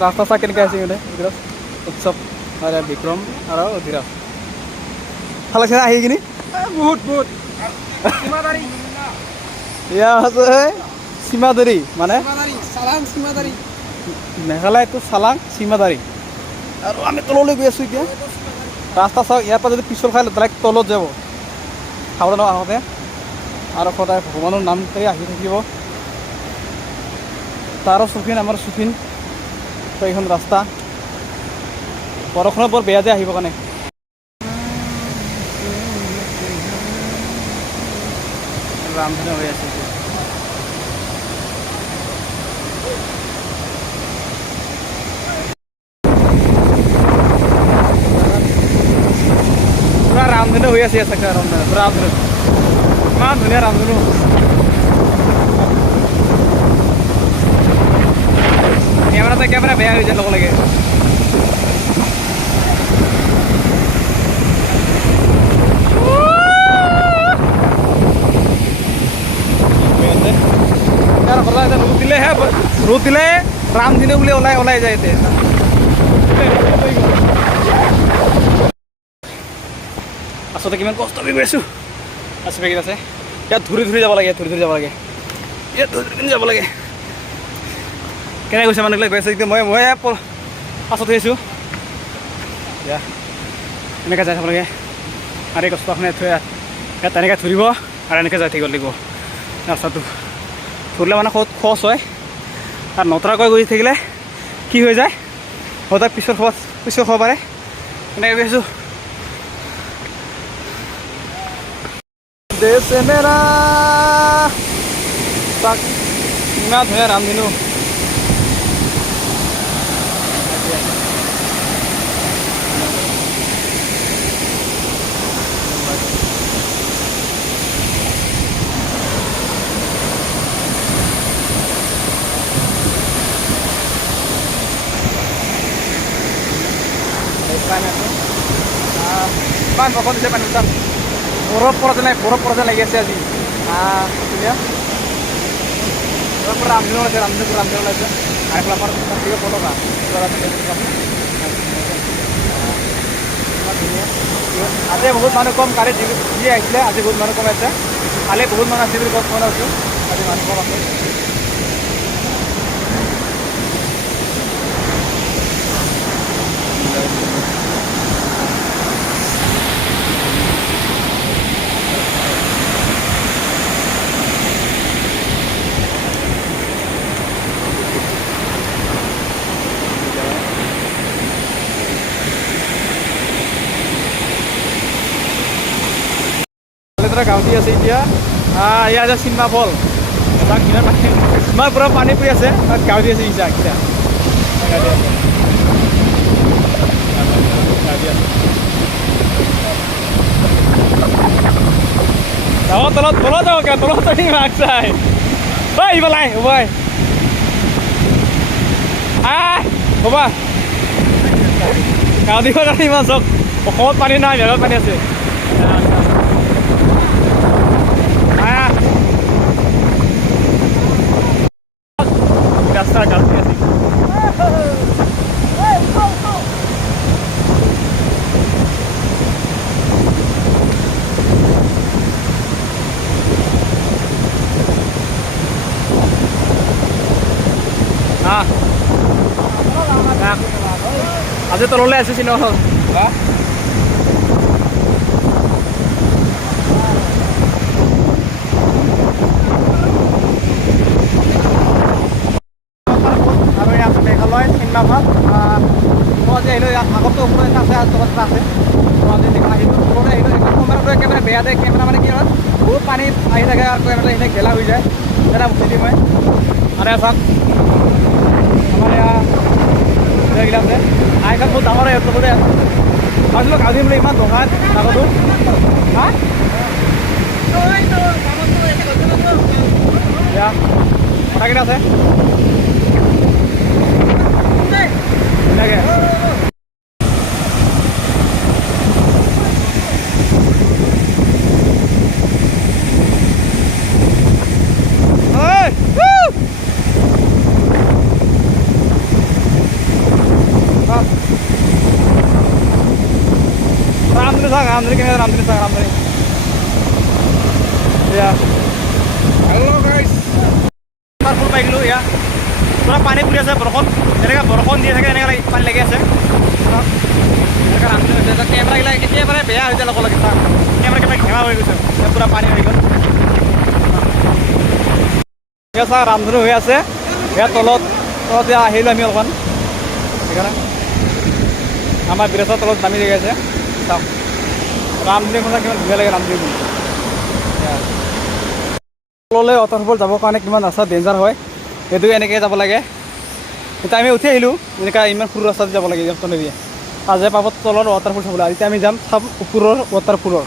ৰাস্তা চা কেনেকৈ আছে মানে ভিতৰত উৎসৱ আৰু বিক্ৰম আৰু অধিৰাজ ভাল লাগিছে আহি কিনি বহুত বহুত এয়া আছে সীমাদাৰী মানে চালাং সীমাদাৰী মেঘালয়টো চালাং সীমাদাৰী আৰু আমি তললৈ গৈ আছোঁ এতিয়া ৰাস্তা চাওক ইয়াৰ পৰা যদি পিছল খাই ডাইৰেক্ট তলত যাব খাবলৈ আহোঁতে আৰু সদায় ভগৱানৰ নাম কৰি আহি থাকিব তাৰো চুফিন আমাৰ চুফিন তো এইখন ৰাস্তা বৰষুণৰ বৰ বেয়া যে আহিবৰ কাৰণে ৰামধেনু হৈ আছে এতিয়া পুৰা ৰামধেনু হৈ আছে চাগে ৰামধেনু পুৰা ৰামধেনু ইমান ধুনীয়া ৰামধেনু কেমেৰাতে কেমেৰা বেয়া হৈ যায় ল'ব লাগে ৰ'দ দিলে ৰামধেনু বুলি ওলাই যায় এতিয়া আচলতে কিমান কষ্ট কৰি গৈ আছোঁ আছে পেকেট আছে ইয়াত ধৰি যাব লাগে ইয়াত ধৰি যাব লাগে ইয়াত ধৰি যাব লাগে কেনেকৈ গৈছে মানুহবিলাক গৈ আছে কিন্তু মই পাছত থৈছোঁ দিয়া এনেকৈ যাই থাক লাগে আৰু এই কষ্টখনে থৈ ইয়াত তেনেকৈ ধৰিব আৰু এনেকৈ যাই থাকিব লাগিব ৰাস্তাটো ধৰিলে মানে খৰচ হয় আৰু নতৰাকৈ গৈ থাকিলে কি হৈ যায় সদায় পিছৰ খাব পাৰে এনেকৈ গৈ আছোঁ দেশ মেৰা তাক ইমান ধুনীয়া ৰামধেনু ইমান বৰষুণ দিছে পানী উঠান বৰফ পৰা যেন লাগি আছে আজি ধুনীয়া ৰামধেনু ওলাইছে ৰামধেনু ওলাইছে আৰু এইফালে আমাৰ পটকা ধুনীয়া আজি বহুত মানুহ কম কালি যি আহিছিলে আজি বহুত মানুহ কম আছে কালি বহুত মানুহ আছে বুলি গম পোৱা নাছিলোঁ আজি মানুহ কম আছে গাঁৱতি আছে এতিয়া ইয়াত আছে চিনেমা ফল তাক কিমান পানী ইমান পূৰা পানী পৰি আছে তাত গাঁৱতি আছে ইচ্ছা কিনা তলত যাওঁ কিয় তলত মাক চাই ইফালাই হ'বাই হ'বা গাঁৱতিখন কাৰণে ইমান চক অসমত পানী নাই মেঘালয়ত পানী আছে রাস্তার কাছে আছি আজি তললৈ আছে চিনেমা হল মই আজি আহিলোঁ আগতো ওপৰত আছে তলত আছে আজি দেখা আহিলোঁ ওপৰতে আহিলোঁ কেমেৰাটো একেবাৰে বেয়া দে কেমেৰা মানে কি হয় বহুত পানী আহি থাকে আৰু কেমেৰাটো এনেই গেলা হৈ যায় এটা উঠি দিম মই আৰু চাওক আমাৰ এয়া আছে আইখন বহুত ডাঙৰ হয় লগতে ভাবিছিলোঁ কালি বোলে ইমান দোকান আগতো হা কথাকেইটা আছে ৰামধনী কেনেকৈ ৰামধনী চাওক ৰামধনী এয়া হেল্ল' গাইছ তাৰ ফুল পাই গ'লোঁ এয়া পূৰা পানী পৰি আছে বৰষুণ যেনেকৈ বৰষুণ দি থাকে এনেকৈ পানী লাগি আছে এনেকৈ ৰামধনী হৈছে কেমেৰাগিলা একেবাৰে বেয়া হৈ যায় ল'ব লাগে চাওক কেমেৰা ঘেমা হৈ গৈছে পূৰা পানী হৈ গ'ল এয়া চাওক ৰামধনী হৈ আছে ইয়াৰ তলত এতিয়া আহিলোঁ আমি অলপমান সেইকাৰণে আমাৰ বিৰাছৰ তলত নামি গৈ আছে চাওক ৰামধনীখন কিমান ধুনীয়া লাগে ৰামধনী তললৈ ৱাটাৰফল যাবৰ কাৰণে কিমান ৰাস্তা ডেঞ্জাৰ হয় সেইটো এনেকৈ যাব লাগে এতিয়া আমি উঠি আহিলোঁ এনেকৈ ইমান সৰু ৰাস্তাত যাব লাগে তলেদিয়ে আজি পাবত তলৰ ৱাটাৰফল চাবলৈ এতিয়া আমি যাম চাম ওপৰৰ ৱাটাৰফলৰ